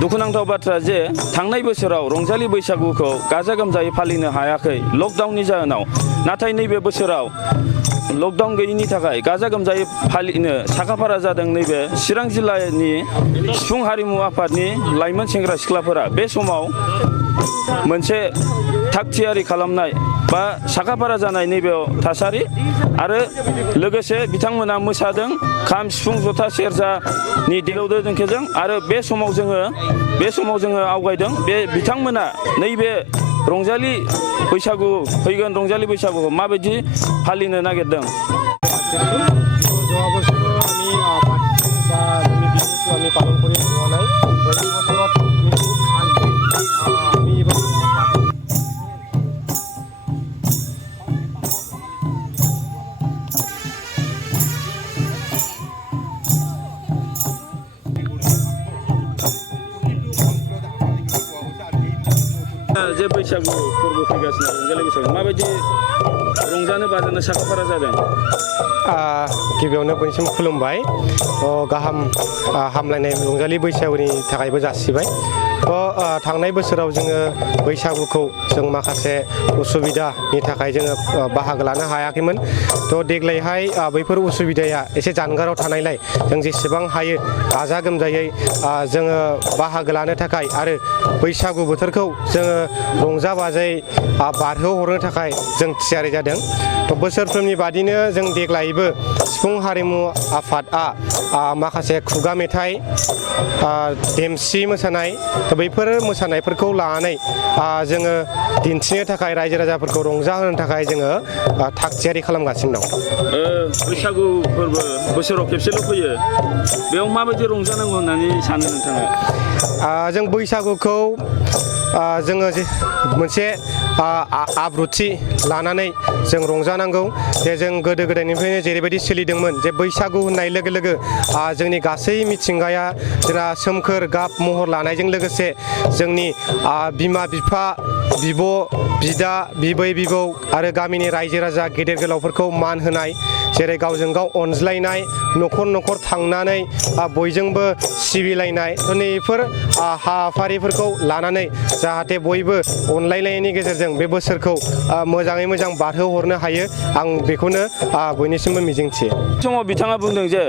दुखुनांथाव बाथ्रा जे थांनाय बोसोराव रंजालि बैसागुखौ गाजा गोमजायै फालिनो हायाखै लकडाउननि जाहोनाव। नाथाय नैबे बोसोराव लकडाउन गैयैनि थाखाय गाजा गोमजायै फालिनो साखाफारा जादों नैबे चिरां जिल्लानि सिफुं हारिमु आफादनि लाइमोन सेंग्रा सिख्लाफोरा। बे समाव मोनसे थागथियारि खालामनाय बा साखाफारा जानाय नैबे थासारि आरो लोगोसे बिथांमोना मोसादों खाम सिफुं जथा सेरजानि देंखोदो देंखोजों आरो बे समाव जोङो आवगायदों। बे बिथांमोना नैबे रंजालि बैसागु फैगोन रंजालि बैसागुखौ माबायदि फालिनो नागिरदों? जे बैसागु फोरबो फैगासिनो रंजालि बैसागु माबायदि रंजानो बाजानो साखाफारा जादों? गिबियावनो बयनिसिम खुलुमबाय। गाहाम हामलायनाय रंजालि बैसागुनि थाखायबो जासिबाय। थांनाय बोसोराव जोङो बैसागुखौ जों माखासे उसुबिदानि थाखाय जोङो बाहागो लानो हायाखैमोन। देग्लायहाय बैफोर उसुबिदाया एसे जानगाराव थानायलाय जों जेसेबां हायो गाजा गोमजायै जोङो बाहागो लानो थाखाय आरो बैसागु बोथोरखौ जोङो रंजा बाजायै बारहोहरनो थाखाय जों थियारि जादों। बोसोरफ्रोमनि बादिनो जों देग्लायबो सिफुं हारिमु आफादआ माखासे खुगा मेथाइ देमसि मोसानाय बैफोर मोसानायफोरखौ लानानै जोङो दिन्थिनो थाखाय रायजो राजाफोरखौ रंजाहोनो थाखाय जोङो थागथियारि खालामगासिनो दं। बैसागु फोरबो बोसोराव खेबसेल' फैयो, बेयाव माबायदि रंजानांगौ होननानै सानो नोंथाङा? जों बैसागुखौ जोङो मोनसे आब्रुथि लानानै जों रंजानांगौ। जे जों गोदो गोदायनिफ्रायनो जेरैबायदि सोलिदोंमोन जे बैसागु होननाय लोगो लोगो जोंनि गासै मिथिंगाया जोंना सोमखोर गाब महर लानायजों लोगोसे जोंनि बिमा बिफा बिब' बिदा बिबै बिबौ आरो गामिनि रायजो राजा गेदेर गोलावफोरखौ मान होनाय, जेरै गावजों गाव अनज्लायनाय, न'खर न'खर थांनानै बयजोंबो सिबिलायनाय, नैफोर हाबाफारिफोरखौ लानानै जाहाथे बयबो अनलायनायनि गेजेरजों बे बोसोरखौ मोजाङै मोजां बारहोहरनो हायो, आं बेखौनो बयनिसिमबो मिजिंथियो। समाव बिथाङा बुंदों जे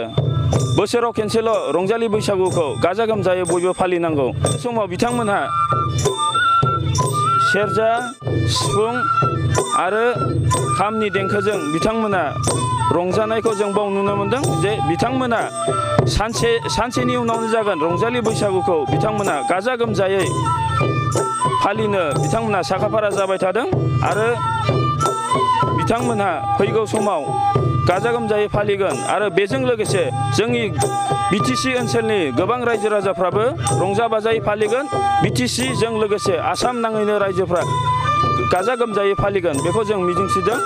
बोसोराव खेनसेल' रंजालि बैसागुखौ गाजा गोमजायै बयबो फालिनांगौ। बे समाव बिथांमोनहा सेरजा सिफुं आरो खामनि देंखोजों बिथांमोना रंजानायखौ जों बाव नुनो मोनदों। जे बिथांमोना सानसेनि उनावनो जागोन रंजालि बैसागुखौ बिथांमोना गाजा गोमजायै फालिनो बिथांमोना साखाफारा जाबाय थादों आरो बिथांमोनहा फैगौ समाव गाजा गोमजायै फालिगोन आरो बेजों लोगोसे जोंनि BTC ओनसोलनि गोबां रायजो राजाफ्राबो रंजा बाजायै फालिगोन। BTC जों लोगोसे आसाम नाङैनो रायजोफ्रा गाजा गोमजायै फालिगोन, बेखौ जों मिजिंथिदों।